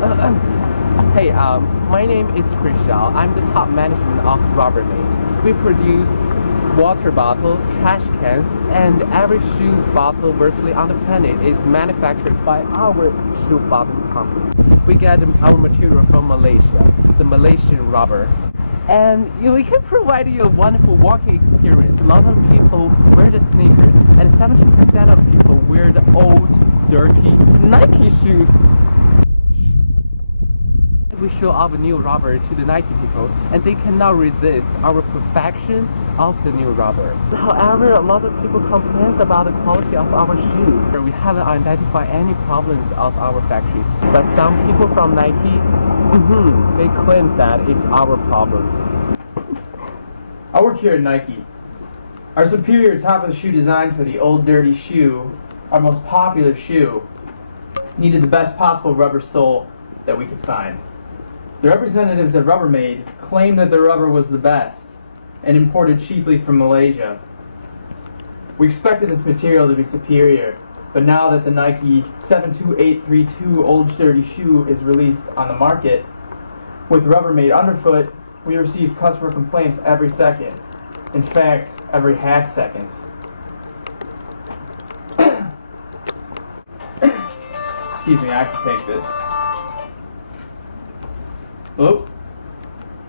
Hey, my name is Kristine. I'm the top management of Rubbermaid. We produce water bottle, trash cans, and every shoes bottle virtually on the planet is manufactured by our shoe bottle company. We get our material from Malaysia, the Malaysian rubber. And we can provide you a wonderful walking experience. A lot of people wear the sneakers, and 70% of people wear the old, dirty Nike shoes. We show our new rubber to the Nike people, and they cannot resist our perfection of the new rubber. However, a lot of people complain about the quality of our shoes. We haven't identified any problems of our factory, but some people from Nike, they claim that it's our problem. I work here at Nike. Our superior top-of-the-shoe design for the old dirty shoe, our most popular shoe, needed the best possible rubber sole that we could find. The representatives at Rubbermaid claimed that their rubber was the best and imported cheaply from Malaysia. We expected this material to be superior, but now that the Nike 72832 Old Dirty Shoe is released on the market, with Rubbermaid underfoot, we receive customer complaints every second. In fact, every half second. Excuse me, I have to take this. Hello?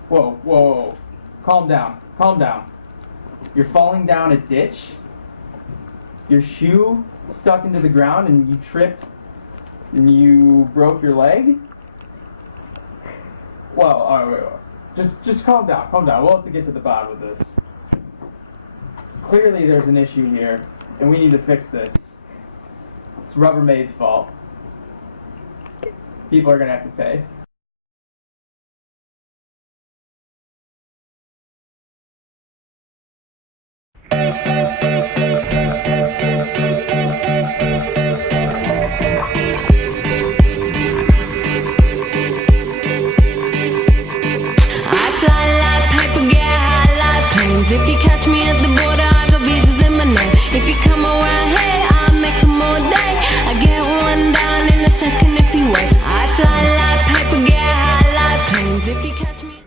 Whoa, whoa, whoa. Calm down, calm down. You're falling down a ditch? Your shoe stuck into the ground and you tripped and you broke your leg? Well, all right, wait. Just calm down, calm down. We'll have to get to the bottom of this. Clearly there's an issue here, and we need to fix this. It's Rubbermaid's fault. People are gonna have to pay. If you catch me at the border, I got visas in my name. If you come around here, I'll make them all day. I get one down in a second if you wait. I fly like paper, get high like planes. If you catch me...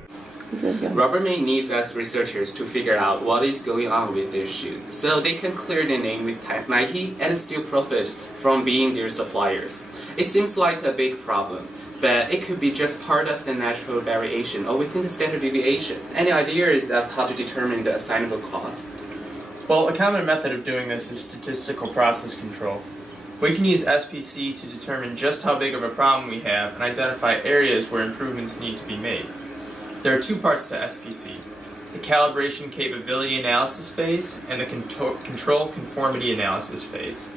Rubbermaid needs us researchers to figure out what is going on with their shoes, so they can clear their name with Nike and still profit from being their suppliers. It seems like a big problem, but it could be just part of the natural variation or within the standard deviation. Any ideas of how to determine the assignable cost? Well, a common method of doing this is statistical process control. We can use SPC to determine just how big of a problem we have and identify areas where improvements need to be made. There are two parts to SPC: the calibration capability analysis phase and the control conformity analysis phase.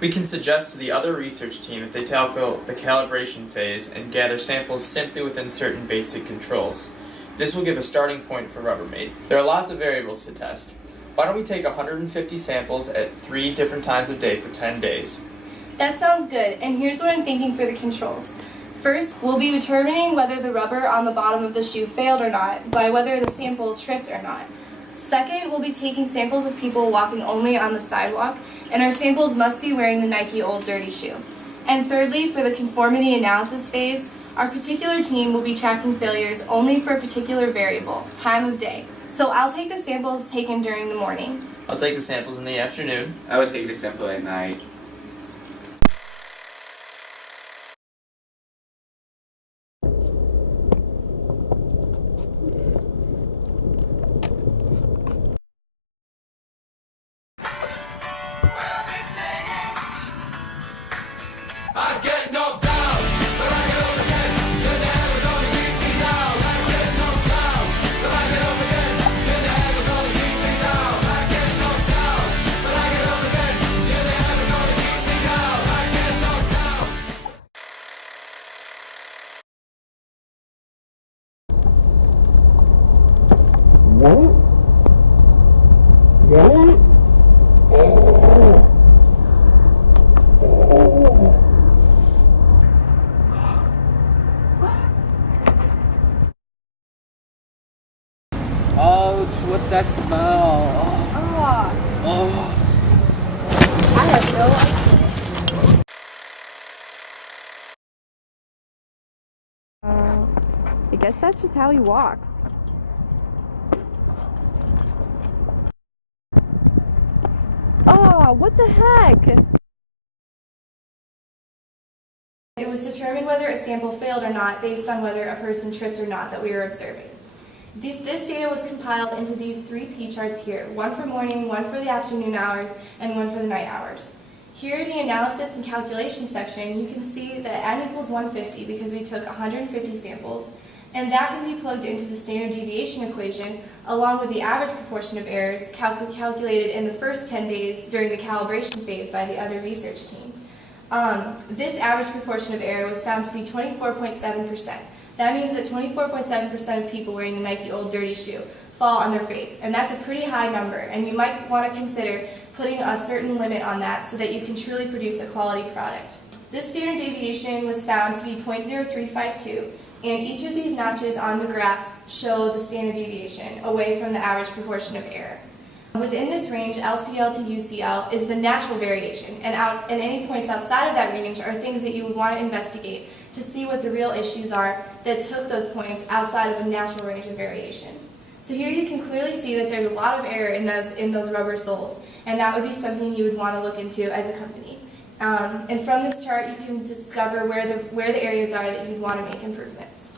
We can suggest to the other research team that they tackle the calibration phase and gather samples simply within certain basic controls. This will give a starting point for Rubbermaid. There are lots of variables to test. Why don't we take 150 samples at 3 different times of day for 10 days? That sounds good, and here's what I'm thinking for the controls. First, we'll be determining whether the rubber on the bottom of the shoe failed or not by whether the sample tripped or not. Second, we'll be taking samples of people walking only on the sidewalk, and our samples must be wearing the Nike Old Dirty Shoe. And thirdly, for the conformity analysis phase, our particular team will be tracking failures only for a particular variable, time of day. So I'll take the samples taken during the morning. I'll take the samples in the afternoon. I would take the sample at night. I get knocked down, but I get up again. You're never gonna keep me down. I get knocked down, but I get up again. You're never gonna keep me down. I get knocked down, but I get up again. You're never gonna keep me down. I get knocked down. Ouch, what's that smell? Oh. I have no idea. guess that's just how he walks. Oh, what the heck? It was determined whether a sample failed or not based on whether a person tripped or not that we were observing. This data was compiled into these 3 P charts here, one for morning, one for the afternoon hours, and one for the night hours. Here in the analysis and calculation section, you can see that n equals 150 because we took 150 samples, and that can be plugged into the standard deviation equation along with the average proportion of errors calculated in the first 10 days during the calibration phase by the other research team. This average proportion of error was found to be 24.7%. That means that 24.7% of people wearing the Nike Old Dirty Shoe fall on their face, and that's a pretty high number, and you might want to consider putting a certain limit on that so that you can truly produce a quality product. This standard deviation was found to be 0.0352, and each of these notches on the graphs show the standard deviation away from the average proportion of error. Within this range, LCL to UCL is the natural variation, and any points outside of that range are things that you would want to investigate to see what the real issues are that took those points outside of a natural range of variation. So here you can clearly see that there's a lot of error in those rubber soles, and that would be something you would want to look into as a company. And from this chart, you can discover where the areas are that you'd want to make improvements.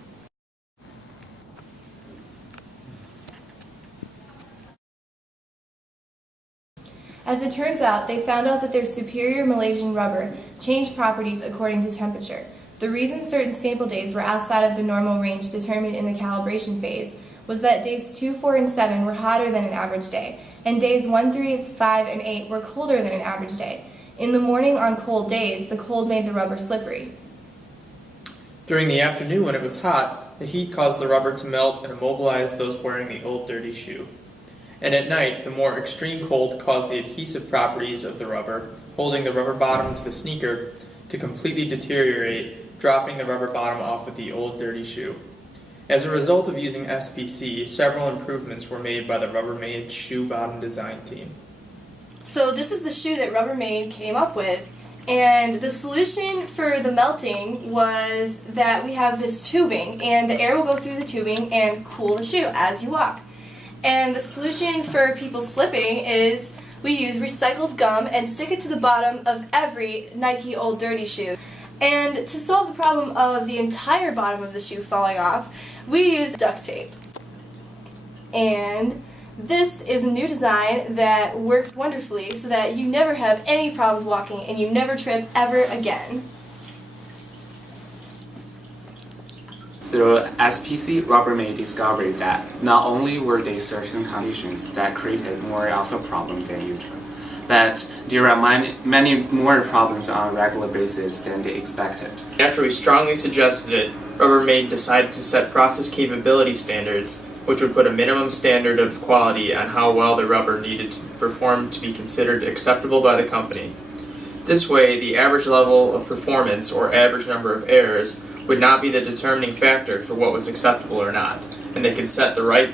As it turns out, they found out that their superior Malaysian rubber changed properties according to temperature. The reason certain sample days were outside of the normal range determined in the calibration phase was that days 2, 4, and 7 were hotter than an average day, and days 1, 3, 5, and 8 were colder than an average day. In the morning on cold days, the cold made the rubber slippery. During the afternoon when it was hot, the heat caused the rubber to melt and immobilize those wearing the Old Dirty Shoe. And at night, the more extreme cold caused the adhesive properties of the rubber, holding the rubber bottom to the sneaker, to completely deteriorate, dropping the rubber bottom off of the Old Dirty Shoe. As a result of using SPC, several improvements were made by the Rubbermaid shoe bottom design team. So this is the shoe that Rubbermaid came up with, and the solution for the melting was that we have this tubing, and the air will go through the tubing and cool the shoe as you walk. And the solution for people slipping is we use recycled gum and stick it to the bottom of every Nike Old Dirty Shoe. And to solve the problem of the entire bottom of the shoe falling off, we use duct tape. And this is a new design that works wonderfully so that you never have any problems walking and you never trip ever again. Through SPC, Rubbermaid discovered that not only were there certain conditions that created more of a problem than usual, but there are many more problems on a regular basis than they expected. After we strongly suggested it, Rubbermaid decided to set process capability standards, which would put a minimum standard of quality on how well the rubber needed to perform to be considered acceptable by the company. This way, the average level of performance or average number of errors would not be the determining factor for what was acceptable or not, and they could set the right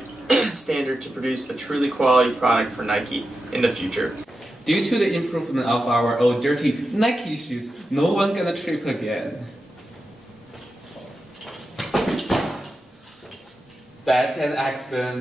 standard to produce a truly quality product for Nike in the future. Due to the improvement of our old dirty Nike shoes, no one gonna trip again. That's an accident.